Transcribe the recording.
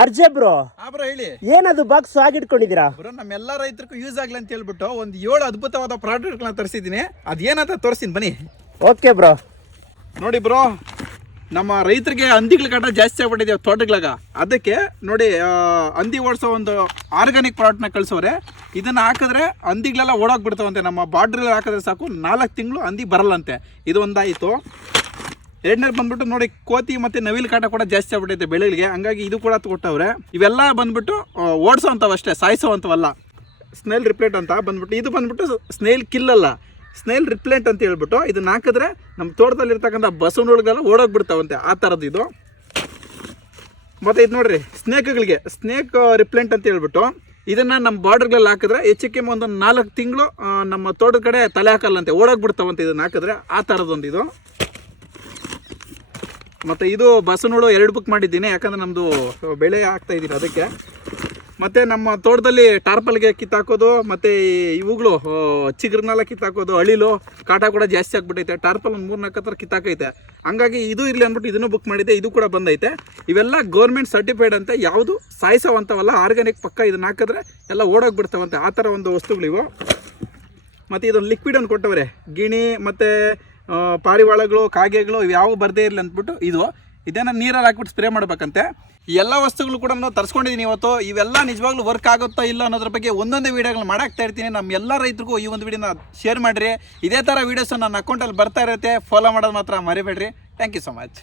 ಅರ್ಜೆ bro, bro ಹೇಳಿ. ಏನದು ಬಾಕ್ಸ್ ಆಗಿಟ್ಕೊಂಡಿದ್ದೀರಾ ಬ್ರೋ ನಮ್ಮೆಲ್ಲ ರೈತರಿಗೂ ಯೂಸ್ ಆಗ್ಲಿ ಅಂತ ಹೇಳ್ಬಿಟ್ಟು ಒಂದು 7 ಅದ್ಭುತವಾದ ಪ್ರಾಡಕ್ಟ್ಗಳನ್ನ ತರಿಸಿದ್ದೀನಿ. ಅದೇನಂತ ತೋರಿಸ್ತೀನಿ ಬನ್ನಿ. Okay bro. ನೋಡಿ ಬ್ರೋ, ನಮ್ಮ ರೈತರಿಗೆ ಹಂದಿಗಳ ಕಾಟ ಜಾಸ್ತಿ ಆಗ್ಬಿಟ್ಟಿದೆ ತೋಟಗಳಾಗ. ಅದಕ್ಕೆ ನೋಡಿ ಹಂದಿ ಓಡಿಸೋ ಒಂದು ಆರ್ಗಾನಿಕ್ ಪ್ರಾಡಕ್ಟ್ನ ಕಳಿಸೋರೆ. ಇದನ್ನ ಹಾಕಿದ್ರೆ ಹಂದಿಗಳೆಲ್ಲ ಓಡೋಗ್ಬಿಡ್ತಾವಂತೆ. ನಮ್ಮ ಬಾರ್ಡ್ರಲ್ಲಿ ಹಾಕಿದ್ರೆ ಸಾಕು 4 ತಿಂಗಳು ಹಂದಿ ಬರಲ್ಲಂತೆ. ಇದು ಒಂದಾಯಿತು. ಎರಡನೇದು ಬಂದ್ಬಿಟ್ಟು ನೋಡಿ, ಕೋತಿ ಮತ್ತು ನವಿಲು ಕಾಟ ಕೂಡ ಜಾಸ್ತಿ ಆಗ್ಬಿಟ್ಟೈತೆ ಬೆಳೆಗಳಿಗೆ. ಹಂಗಾಗಿ ಇದು ಕೂಡ ಕೊಟ್ಟವ್ರೆ. ಇವೆಲ್ಲ ಬಂದ್ಬಿಟ್ಟು ಓಡಿಸೋ ಅಂಥವಷ್ಟೇ, ಸಾಯಿಸೋ ಅಂಥವಲ್ಲ. ಸ್ನೇಲ್ ರಿಪ್ಲೇಟ್ ಅಂತ ಬಂದ್ಬಿಟ್ಟು, ಇದು ಬಂದ್ಬಿಟ್ಟು ಸ್ನೇಲ್ ಕಿಲ್ ಅಲ್ಲ, ಸ್ನೇಲ್ ರಿಪ್ಲೆಂಟ್ ಅಂತ ಹೇಳ್ಬಿಟ್ಟು ಇದನ್ನ ಹಾಕಿದ್ರೆ ನಮ್ಮ ತೋಟದಲ್ಲಿ ಇರ್ತಕ್ಕಂಥ ಬಸವನಗಳಿಗೆಲ್ಲ ಓಡೋಗ್ಬಿಡ್ತಾವಂತೆ. ಆ ಥರದ್ದು ಇದು. ಮತ್ತು ಇದು ನೋಡ್ರಿ, ಸ್ನೇಕ್ಗಳಿಗೆ ಸ್ನೇಕ್ ರಿಪ್ಲೆಂಟ್ ಅಂತ ಹೇಳ್ಬಿಟ್ಟು ಇದನ್ನು ನಮ್ಮ ಬಾರ್ಡರ್ಗಳಲ್ಲಿ ಹಾಕಿದ್ರೆ ಹೆಚ್ಚಕ್ಕೆ ಒಂದು 4 ತಿಂಗಳು ನಮ್ಮ ತೋಟದ ಕಡೆ ತಲೆ ಹಾಕಲ್ಲಂತೆ, ಓಡೋಗ್ಬಿಡ್ತಾವಂತೆ ಇದನ್ನು ಹಾಕಿದ್ರೆ. ಆ ಥರದೊಂದು ಇದು. ಮತ್ತು ಇದು ಬಸವನಗಳು 2 ಬುಕ್ ಮಾಡಿದ್ದೀನಿ, ಯಾಕಂದರೆ ನಮ್ಮದು ಬೆಳೆ ಹಾಕ್ತಾ ಇದ್ದೀನಿ ಅದಕ್ಕೆ. ಮತ್ತು ನಮ್ಮ ತೋಟದಲ್ಲಿ ಟಾರ್ಪಲ್ಗೆ ಕಿತ್ತಾಕೋದು ಮತ್ತು ಇವುಗಳು ಚಿಗುರನ್ನೆಲ್ಲ ಕಿತ್ತಾಕೋದು, ಅಳಿಲು ಕಾಟ ಕೂಡ ಜಾಸ್ತಿ ಆಗ್ಬಿಟ್ಟೈತೆ. ಟಾರ್ಪಲ್ ಒಂದು 3-4 ಹತ್ರ ಕಿತ್ತಾಕೈತೆ. ಹಂಗಾಗಿ ಇದು ಇರಲಿ ಅಂದ್ಬಿಟ್ಟು ಇದನ್ನು ಬುಕ್ ಮಾಡಿದ್ದೆ. ಇದು ಕೂಡ ಬಂದೈತೆ. ಇವೆಲ್ಲ ಗೌರ್ಮೆಂಟ್ ಸರ್ಟಿಫೈಡ್ ಅಂತ, ಯಾವುದು ಸಾಯಿಸೋವಂಥವಲ್ಲ, ಆರ್ಗ್ಯಾನಿಕ್ ಪಕ್ಕ. ಇದನ್ನ ಹಾಕಿದ್ರೆ ಎಲ್ಲ ಓಡೋಗ್ಬಿಡ್ತಾವಂತೆ. ಆ ಥರ ಒಂದು ವಸ್ತುಗಳಿವು. ಮತ್ತು ಇದೊಂದು ಲಿಕ್ವಿಡ್ ಅನ್ನು ಕೊಟ್ಟವ್ರೆ. ಗಿಣಿ ಮತ್ತು ಪಾರಿವಾಳಗಳು, ಕಾಗೆಗಳು ಇವ್ಯಾವ ಬರದೇ ಇರಲಿ ಅಂದ್ಬಿಟ್ಟು ಇದನ್ನು ನೀರಲ್ಲಿ ಹಾಕ್ಬಿಟ್ಟು ಸ್ಪ್ರೇ ಮಾಡ್ಬೇಕಂತೆ. ಈ ಎಲ್ಲ ವಸ್ತುಗಳು ಕೂಡ ನಾನು ತರಿಸ್ಕೊಂಡಿದ್ದೀನಿ ಇವತ್ತು. ಇವೆಲ್ಲ ನಿಜವಾಗ್ಲೂ ವರ್ಕ್ ಆಗುತ್ತೋ ಇಲ್ಲ ಅನ್ನೋದ್ರ ಬಗ್ಗೆ ಒಂದೊಂದೇ ವೀಡಿಯೋಗಳು ಮಾಡಾಕ್ತಾ ಇರ್ತೀನಿ. ನಮ್ಮ ಎಲ್ಲ ರೈತರಿಗೂ ಈ ಒಂದು ವೀಡಿಯೋನ ಶೇರ್ ಮಾಡಿರಿ. ಇದೇ ಥರ ವೀಡಿಯೋಸ್ ನನ್ನ ಅಕೌಂಟಲ್ಲಿ ಬರ್ತಾ ಇರುತ್ತೆ. ಫಾಲೋ ಮಾಡೋದು ಮಾತ್ರ ಮರಿಬೇಡ್ರಿ. Thank you so much.